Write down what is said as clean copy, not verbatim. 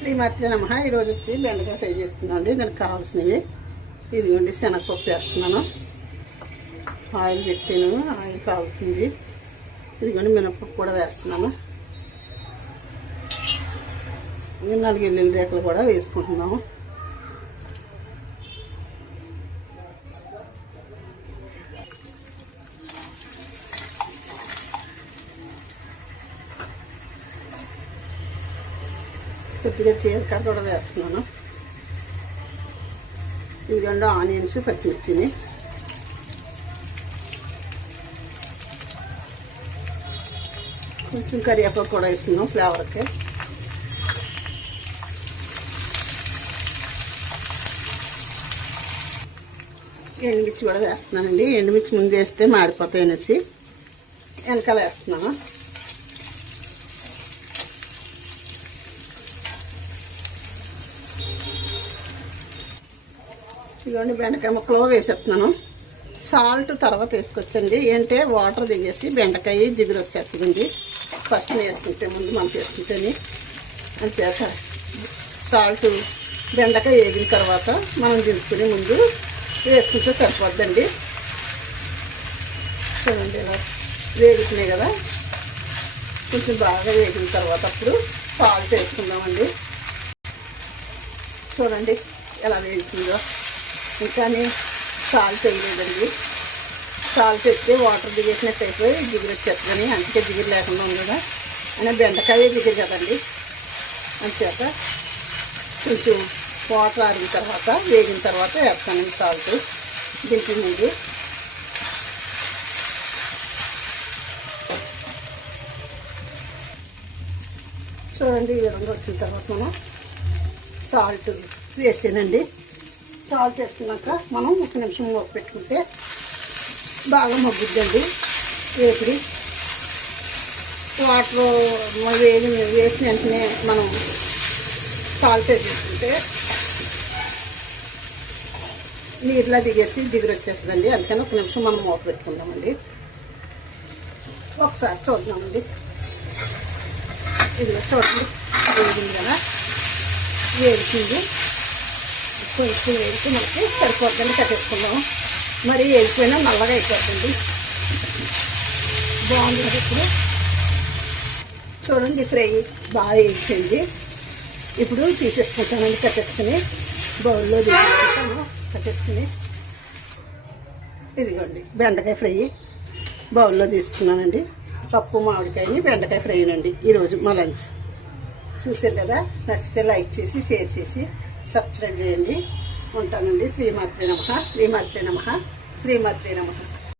శ్రీమాత్రే నమః. ఈరోజు వచ్చి బెండకాయ ఫ్రై చేస్తున్నామండి. దానికి కావాల్సినవి ఇదిగోండి, శనగపప్పు వేస్తున్నాను, ఆయిల్ పెట్టాను, ఆయిల్ కాగుతుంది. ఇదిగోండి మినపప్పు కూడా వేస్తున్నాను, 4 ఎల్లుల్లి రేకులు కూడా వేసుకుంటున్నాము. కొద్దిగా జీలకర్ర కూడా వేస్తున్నాను. ఇదిగోండి ఆనియన్స్, పచ్చిమిర్చిని, కొంచెం కరివేపాకు కూడా వేస్తున్నాం ఫ్లేవర్కి. ఎండుమిర్చి కూడా వేస్తున్నానండి. ఎండుమిర్చి ముందు వేస్తే మాడిపోతాయి అనేసి వెనకాల వేస్తున్నాను. ఇదిగోండి బెండకాయ ముక్కలు వేసేస్తున్నాను. సాల్ట్ తర్వాత వేసుకొచ్చండి, ఏంటంటే వాటర్ దిగేసి బెండకాయ జిగురు వచ్చేస్తుందండి. ఫస్ట్ వేసుకుంటే ముందు మనం వేసుకుంటేనే అంచేత సాల్ట్ బెండకాయ వేగిన తర్వాత మనం దింపుకుని ముందు వేసుకుంటే సరిపోద్దండి. చూడండి ఇలా వేగుతున్నాయి కదా, కొంచెం బాగా వేగిన తర్వాత అప్పుడు సాల్ట్ వేసుకుందామండి. చూడండి ఎలా వేగుతుందో. ఇంకా సాల్ట్ వేయలేదండి, సాల్ట్ వేస్తే వాటర్ దిగేసినట్టు అయిపోయి జిగురు వచ్చేస్తుందని, అందుకే జిగురు లేకుండా ఉంది కదా అని. బెండకాయ జిగురు కదండి, అంచేత కొంచెం వాటర్ ఆరిన తర్వాత వేగిన తర్వాత వేస్తానండి సాల్ట్ దింపి ముందు. చూడండి ఈ విధంగా వచ్చిన తర్వాత మనం సాల్ట్ వేసానండి. సాల్ట్ వేసుకున్నాక మనం 1 నిమిషం మూత పెట్టుకుంటే బాగా మగ్గుద్దండి. వేపుడి వాటర్ వేసిన వెంటనే మనం సాల్ట్ వేసుకుంటే నీరులా దిగేసి జిగురు వచ్చేస్తుందండి. అందుకని 1 నిమిషం మనం మూత పెట్టుకుందామండి. ఒకసారి చూద్దామండి. ఇదిగో చూడండి వేగింది కదా, వేగుతుంది. కొంచెం వేడికి మనకి సరిపోద్దండి, కట్టేసుకుందాం. మరి వేగిపోయినా నల్లగా అయిపోతుంది. బాగుంది కదా. ఇప్పుడు చూడండి ఫ్రై బాగా వేగిపోయింది. ఇప్పుడు తీసేసుకుంటానండి, కట్టేసుకుని బౌల్లో తీసేసుకుంటాము. కట్టేసుకుని ఇదిగోండి బెండకాయ ఫ్రై బౌల్లో తీసుకున్నానండి. పప్పు మామిడికాయని బెండకాయ ఫ్రై అండి ఈరోజు మా లంచ్. చూసారు కదా, నచ్చితే లైక్ చేసి షేర్ చేసి సబ్స్క్రైబ్ చేయండి. ఉంటానండి. శ్రీమాత్రే నమః. శ్రీమాత్రే నమః. శ్రీమాత్రే నమః.